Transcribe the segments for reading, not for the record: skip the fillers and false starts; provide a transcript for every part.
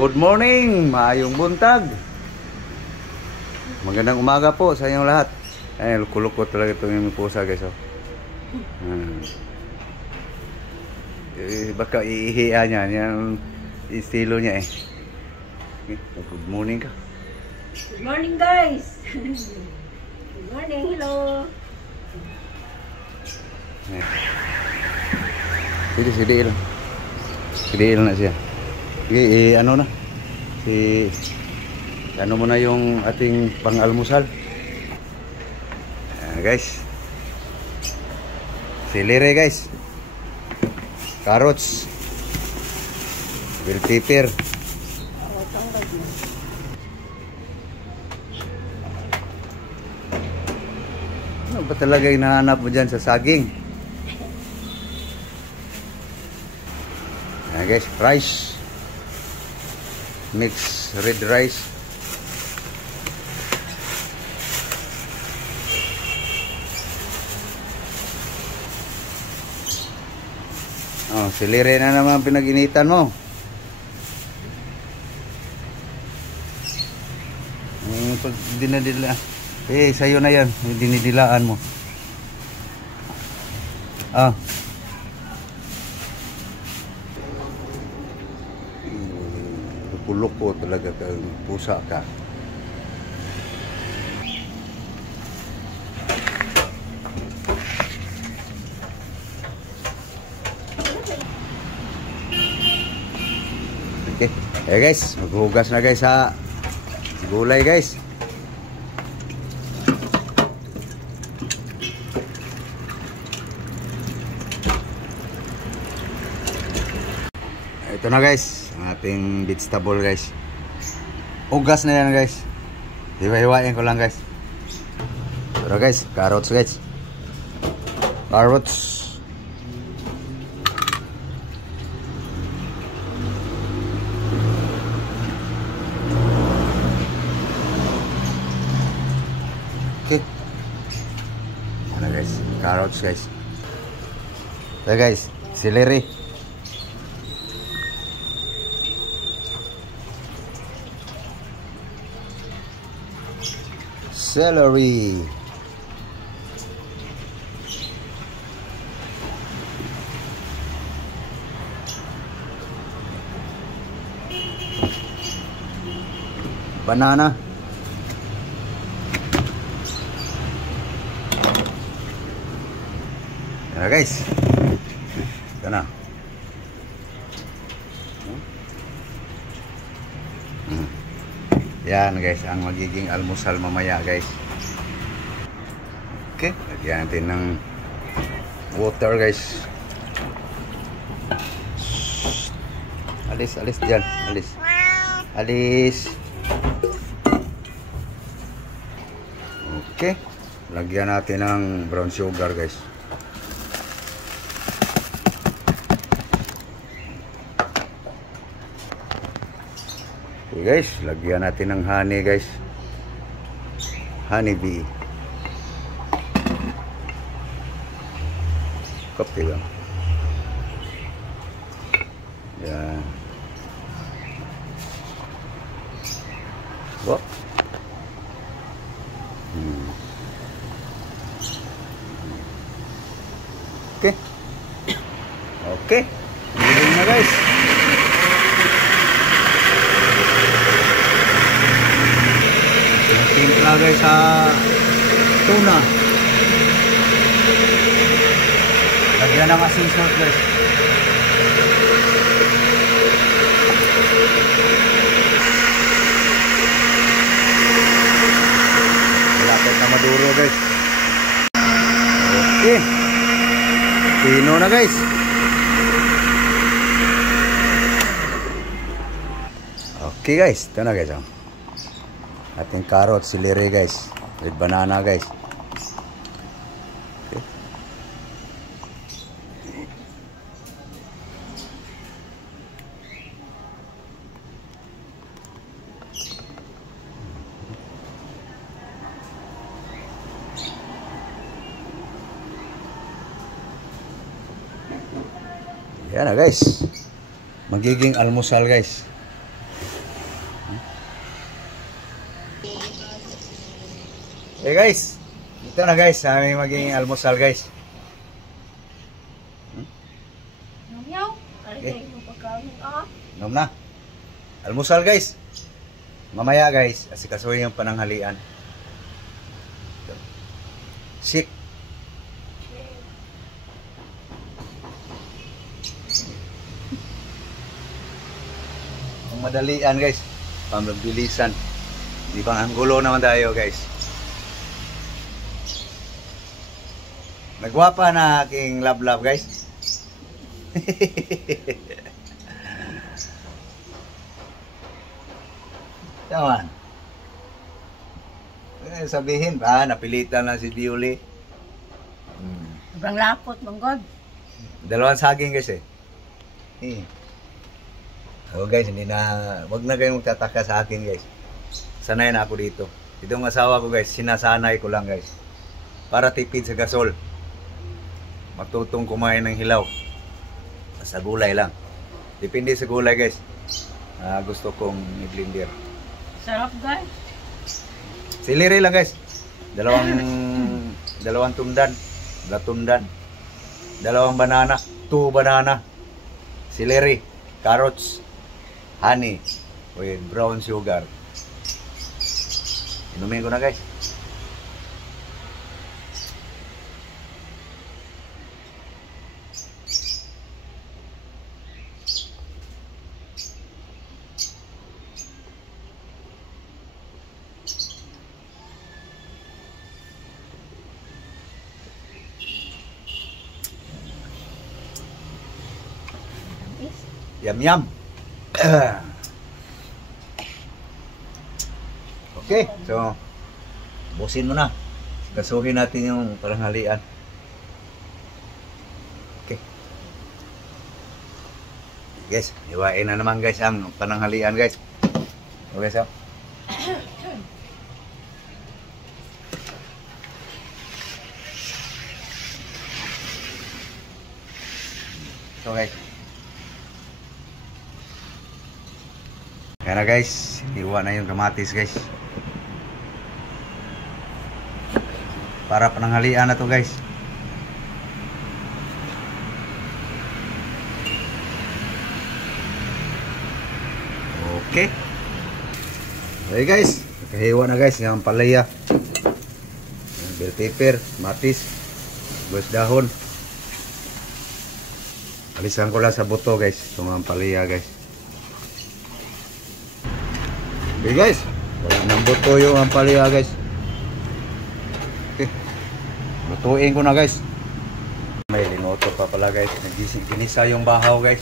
Good morning, maayong buntag. Magandang umaga po sa inyong lahat. Ay, luko-luko talaga itong yung pusa guys. Oh. Baka iihiya niya, yung estilo niya eh. Okay. Good morning ka. Good morning guys. Good morning, hello. Sidi lang. Sidi lang na siya. Okay, ano na? Ano mo na yung ating pang-almusal. Guys. Celery guys. Carrots. Bell pepper. Ano ba talaga yung nahanap mo dyan sa saging? Guys, rice. Mix red rice. Oh, celery na naman pinag-initan mo. Pag dinadila, sa'yo na yan. Dinidilaan mo. Ah. Luko talaga kang pusa ka. Okay. Guys, maghugas na guys sa gulay guys. Ito na guys, ang ating vegetable guys. Hugas na yan guys. Hiwa-hiwain ko lang guys. Pero guys, carrots guys. Carrots. Okay. Ano guys, carrots guys. Ito guys, celery. Celery. Banana. Yan guys. Ito na. Yan guys, ang magiging almusal mamaya guys. Okay, lagyan natin ng water guys. Alis dyan, alis. Okay, lagyan natin ng brown sugar guys. Okay guys, lagyan natin ng honey guys. Honey bee. Kopi lang. Yan. Bo. Okay. Okay. Bilhin na guys. Timpla guys sa tuna. Lagyan ng asin salt guys. Malapit na maduro guys. Okay. Pino na guys. Okay guys, ito na guys. Ating carrot, celery guys, with banana guys. Okay. Yan na guys. Magiging almusal guys. Okay guys, ito na guys, aming maging almusal guys. Namayaw? Ay, mo pagkain ah. Nom na. Almusal guys. Mamaya guys, asikasuhin yung pananghalian. Sik. Ang madalian guys, pamabilisan. Di ba ang gulo naman tayo guys. Nagwapa na aking love guys. Yaman. Sabihin ba, napilitan lang si Diuli. Sobrang lapot, manggod. Dalawang saging guys eh. Oh guys, hindi na, wag na kayong magtataka sa akin guys. Sanay na ako dito. Itong asawa ko guys, sinasanay ko lang guys. Para tipid sa gasol. Matutong kumain ng hilaw. Sa gulay lang. Depende sa gulay guys. Gusto kong i-blender. Sarap, guys. Celery lang guys. Dalawang tundan. Latundan. Dalawang banana. 2 banana. Celery. Carrots. Honey. With brown sugar. Inumin ko na guys. Yum yum. Okay, so busin mo na. Kasuhin natin yung pananghalian. Okay. Guys, iwain na naman guys ang pananghalian guys. Okay, so. Okay. Kaya na guys, iwa na yung kamatis guys. Para pananghalian na to guys. Okay. Okay guys, nakahiwa na guys yung palaya. Yung bell pepper, matis, buwis dahon. Alisan ko lang sa buto guys, itong palaya guys. Okay guys, wala nang buto yung ampalaya guys. Okay, lutuin ko na guys. May linoto pa pala guys. Ginisa yung bahaw guys.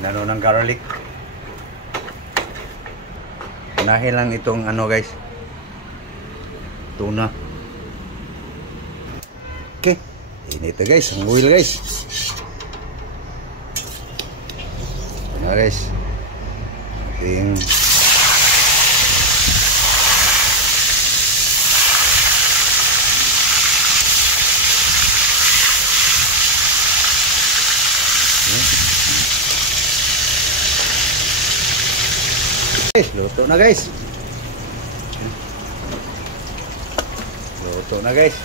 Inano ng garlic. Unahin lang itong ano guys, tuna. Okay, init na guys, ang oil guys. Ayan guys. Ating luto na guys. Luto na guys.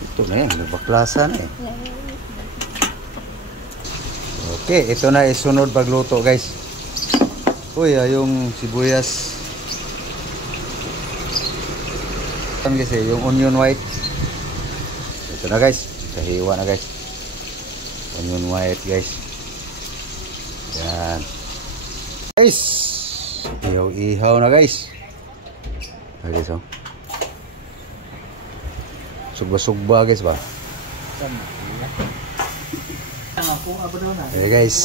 Ito na yan, nagbaklasa na eh. Okay, ito na isunod pagluto guys. Uy, yung sibuyas. Kasi yung onion white. Ito na guys, kahiwa na guys. Onion white guys. Yan. Guys, ihaw na guys. Okay guys, oh. Sugba-sugba guys ba? Okay guys,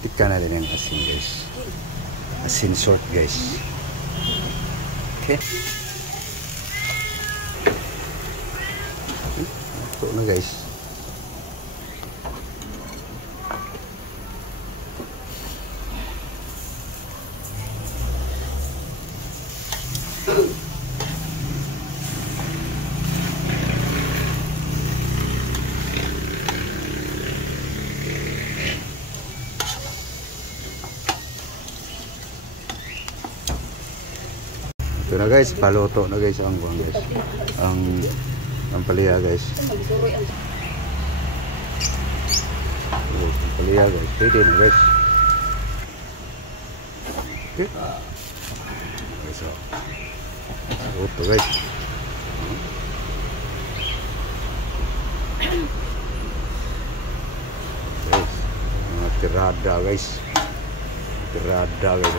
tikkan natin yung asin guys. Asin salt guys. Okay. Ito na guys. na guys, paluto na guys ang guys. Ang palaya guys. Ang palaya guys, pwede na guys. Okay. Okay, so paluto guys. Guys, mga tirada guys. Tirada guys.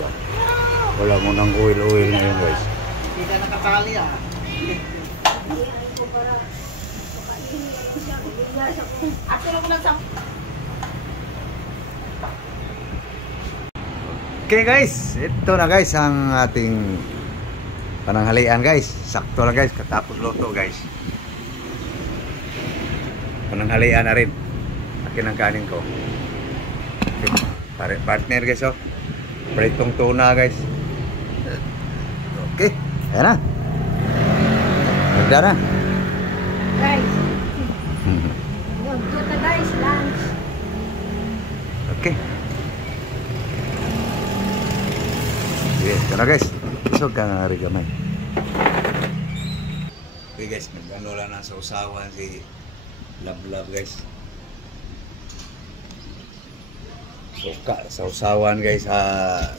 Wala mo nang oil ngayon guys. Hindi ka nakatali ah. Ato na ko na sa... Okay guys, ito na guys ang ating pananghalian guys. Sakto lang guys, katapos luto guys. Pananghalian na rin. Akin ang kanin ko. Okay. Partner guys oh. Pritong tuna guys. Okay, ayan na. Magda na. Guys. Ito na guys, lunch. Okay. Ito na guys. Isog ka nga rin gamay. Okay guys, nag-ano lang na sa usawan si Love guys. Suka sa usawan guys ano?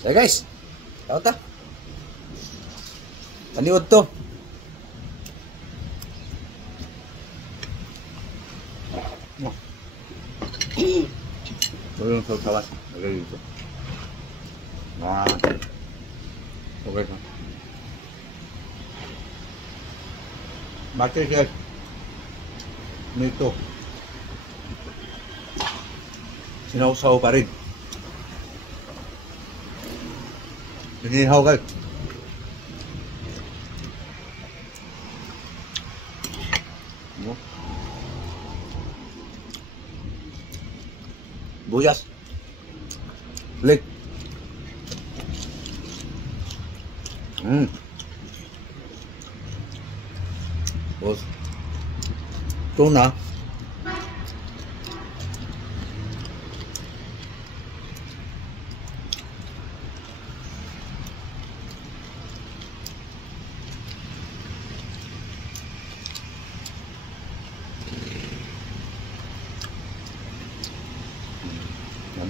So guys, tao ta. Paniod to. No. Tulong sa tawas. Lagay dito. Okay ka. Bakit siya? Nito. Sinausaw pa rin. Hinihaw ka. Buyas. Leg. Bos. Tuna.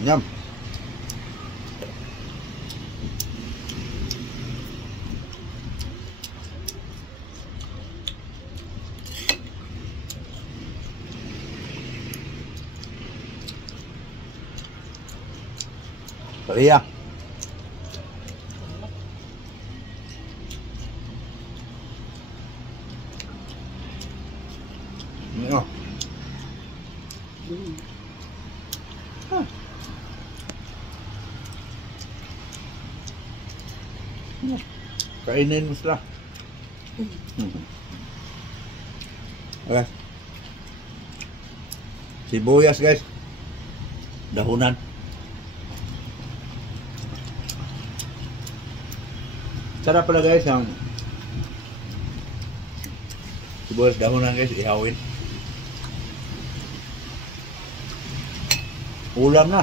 Nhâm. Maria. Ngon. Kainin mo sila. Okay. Sibuyas guys. Dahunan. Sarap pala guys ang sibuyas dahunan guys, ihawin. Ulam na.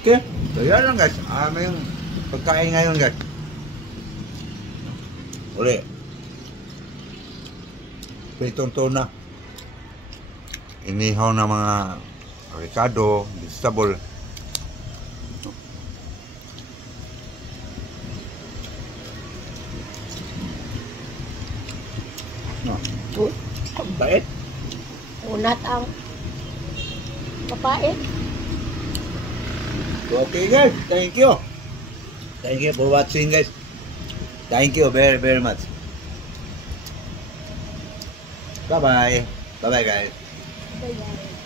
Okay. So yan lang guys. Aming pagkain ngayon guys. Uli. Pritong tuna. Inihaw na mga avocado, vegetable. No. Ang bait. Unat ang mapait. Okay guys, thank you. Thank you for watching guys. Thank you very very much. Bye bye. Bye bye guys. Bye-bye.